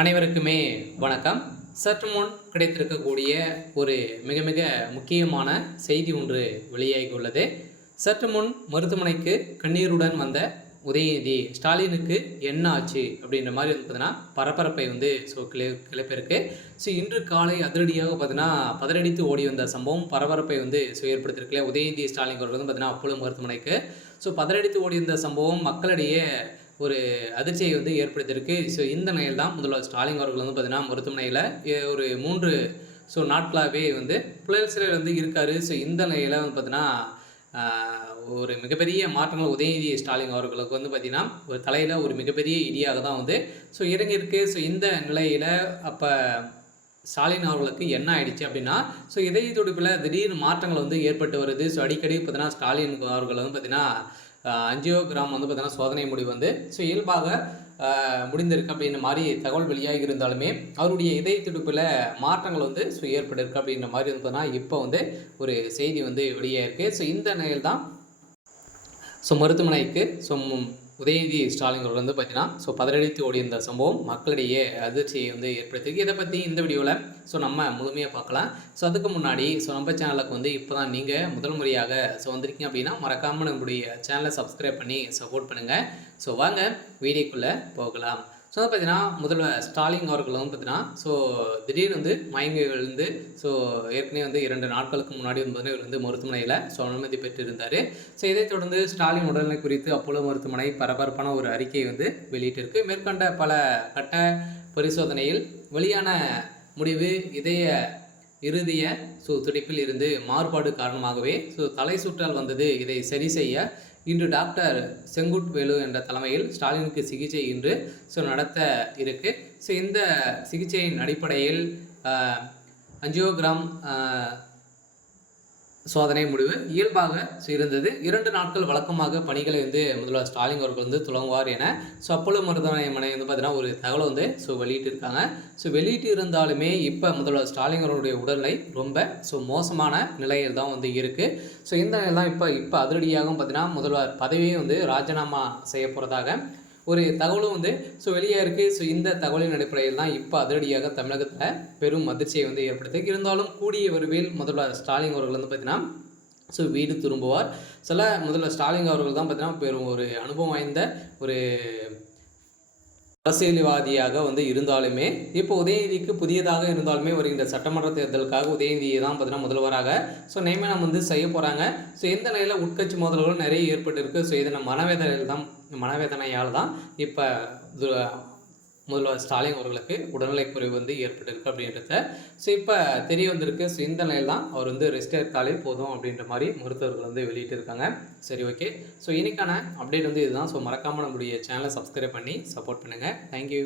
அனைவருக்குமே வணக்கம். சற்று முன் கிடைத்திருக்கக்கூடிய ஒரு மிக மிக முக்கியமான செய்தி ஒன்று வெளியாகியுள்ளது. சற்று முன் மருத்துவமனைக்கு கண்ணீருடன் வந்த உதயநிதி ஸ்டாலினுக்கு என்ன ஆச்சு அப்படின்ற மாதிரி வந்து பார்த்தீங்கன்னா பரபரப்பை வந்து கிளப்பியிருக்கு. இன்று காலை அதிரடியாக பார்த்தீங்கன்னா பதறடித்து ஓடி வந்த சம்பவம் பரபரப்பை வந்து ஏற்படுத்தியிருக்கல. உதயநிதி ஸ்டாலின் அவர்கள் வந்து பார்த்தீங்கன்னா அப்போலோ மருத்துவமனைக்கு பதறடித்து ஓடி வந்த சம்பவம் மக்களிடையே ஒரு அதிர்ச்சியை வந்து ஏற்படுத்தியிருக்கு. இந்த நிலையில் தான் முதல்வர் ஸ்டாலின் அவர்கள் வந்து பார்த்தீங்கன்னா மருத்துவமனையில் ஒரு 3 நாட்களாகவே வந்து புழல் சிறையில் வந்து இருக்கார். இந்த நிலையில் வந்து பார்த்தீங்கன்னா ஒரு மிகப்பெரிய மாற்றங்கள் உதயநிதி ஸ்டாலின் அவர்களுக்கு வந்து பார்த்திங்கன்னா ஒரு தலையில் ஒரு மிகப்பெரிய இடியாக தான் வந்து இறங்கியிருக்கு. இந்த நிலையில் அப்போ ஸ்டாலின் அவர்களுக்கு என்ன ஆயிடுச்சு அப்படின்னா இதய துடிப்பில் திடீர் மாற்றங்கள் வந்து ஏற்பட்டு வருது. அடிக்கடி பார்த்தீங்கன்னா ஸ்டாலின் அவர்கள் வந்து பார்த்திங்கன்னா அஞ்சியோகிராம் வந்து பார்த்தீங்கன்னா சோதனை முடிவு வந்து இயல்பாக முடிந்திருக்கு அப்படின்ற மாதிரி தகவல் வெளியாகி இருந்தாலுமே அவருடைய இதய துடிப்பில் மாற்றங்கள் வந்து ஏற்பட்டிருக்கு அப்படின்ற மாதிரி வந்து பார்த்தீங்கன்னா இப்போ வந்து ஒரு செய்தி வந்து வெளியாகிருக்கு. இந்த நிலையில் தான் மருத்துவமனைக்கு உதயநிதி ஸ்டாலின் அவர்கள் வந்து பார்த்தீங்கன்னா பதறடித்து ஓடி இருந்த சம்பவம் மக்களிடையே அதிர்ச்சியை வந்து ஏற்படுத்திருக்கு. இதை பற்றி இந்த வீடியோவில் நம்ம முழுமையாக பார்க்கலாம். அதுக்கு முன்னாடி நம்ம சேனலுக்கு வந்து இப்போ தான் நீங்கள் முதல் முறையாக வந்திருக்கீங்க அப்படின்னா மறக்காமல் நம்மளுடைய சேனலை சப்ஸ்கிரைப் பண்ணி சப்போர்ட் பண்ணுங்கள். வாங்க வீடியோக்குள்ளே போகலாம். வந்து பார்த்தீங்கன்னா முதல்வர் ஸ்டாலின் அவர்கள் வந்து பார்த்தீங்கன்னா திடீர்னு வந்து மயங்கி விழுந்து ஏற்கனவே வந்து 2 நாட்களுக்கு முன்னாடி வந்து இவர் வந்து மருத்துவமனையில் அனுமதி பெற்றிருந்தார். இதைத் தொடர்ந்து ஸ்டாலின் உடல்நிலை குறித்து அப்போலோ மருத்துவமனை பரபரப்பான ஒரு அறிக்கையை வந்து வெளியிட்டிருக்கு. மேற்கொண்ட பல கட்ட பரிசோதனையில் வெளியான முடிவு இருதய துடிப்பில் இருந்து மாறுபாடு காரணமாகவே தலை சுற்றல் வந்தது. இதை சரி செய்ய இன்று டாக்டர் செங்குட்வேலு என்ற தலைமையில் ஸ்டாலினுக்கு சிகிச்சை இன்று நடத்த இருக்கு. இந்த சிகிச்சையின் அடிப்படையில் அஞ்சியோகிராம் சோதனை முடிவு இயல்பாக இருந்தது. 2 நாட்கள் வழக்கமாக பணிகளை வந்து முதல்வர் ஸ்டாலின் அவர்கள் வந்து துவங்குவார் என அப்போலோ மருத்துவமனை வந்து பார்த்தீங்கன்னா ஒரு தகவலை வந்து வெளியிட்டிருக்காங்க. வெளியிட்டு இருந்தாலுமே இப்போ முதல்வர் ஸ்டாலின் அவர்களுடைய உடல்நிலை ரொம்ப மோசமான நிலையில் தான் வந்து இருக்குது. இந்த நிலையில் தான் இப்போ அதிரடியாகவும் பார்த்தீங்கன்னா முதல்வர் பதவியை வந்து ராஜினாமா செய்ய போகிறதாக ஒரு தகவலும் வந்து வெளியே இருக்குது. இந்த தகவலின் அடிப்படையில் தான் இப்போ அதிரடியாக தமிழகத்தில் பெரும் அதிர்ச்சியை வந்து ஏற்படுத்தி இருந்தாலும் கூடிய விரைவில் முதல்வர் ஸ்டாலின் அவர்கள் வந்து பார்த்தீங்கன்னா வீடு திரும்புவார். முதல்வர் ஸ்டாலின் அவர்கள் தான் பார்த்தீங்கன்னா பெரும் ஒரு அனுபவம் வாய்ந்த ஒரு அரசியல்வாதியாக வந்து இருந்தாலுமே இப்போ உதயநிதிக்கு புதியதாக இருந்தாலுமே வருகின்ற சட்டமன்ற தேர்தலுக்காக உதயநிதியை தான் பார்த்தீங்கன்னா முதல்வராக நியமனம் வந்து செய்ய போகிறாங்க. இந்த நிலையில் உட்கட்சி மோதல்களும் நிறைய ஏற்பட்டிருக்கு. இதனை மனவேதனையால் தான் இப்போ முதல்வர் ஸ்டாலின் அவர்களுக்கு உடல்நிலை குறைவு வந்து ஏற்பட்டிருக்கு அப்படின்றத இப்போ தெரிய வந்திருக்கு. இந்த நிலையில் தான் அவர் வந்து ரெஸ்ட் எடுத்தாலே போதும் அப்படின்ற மாதிரி மருத்துவர்கள் வந்து வெளியிட்டிருக்காங்க. சரி, ஓகே. இன்னைக்கான அப்டேட் வந்து இதுதான். மறக்காமல் நம்மளுடைய சேனலை சப்ஸ்கிரைப் பண்ணி சப்போர்ட் பண்ணுங்கள். தேங்க்யூ.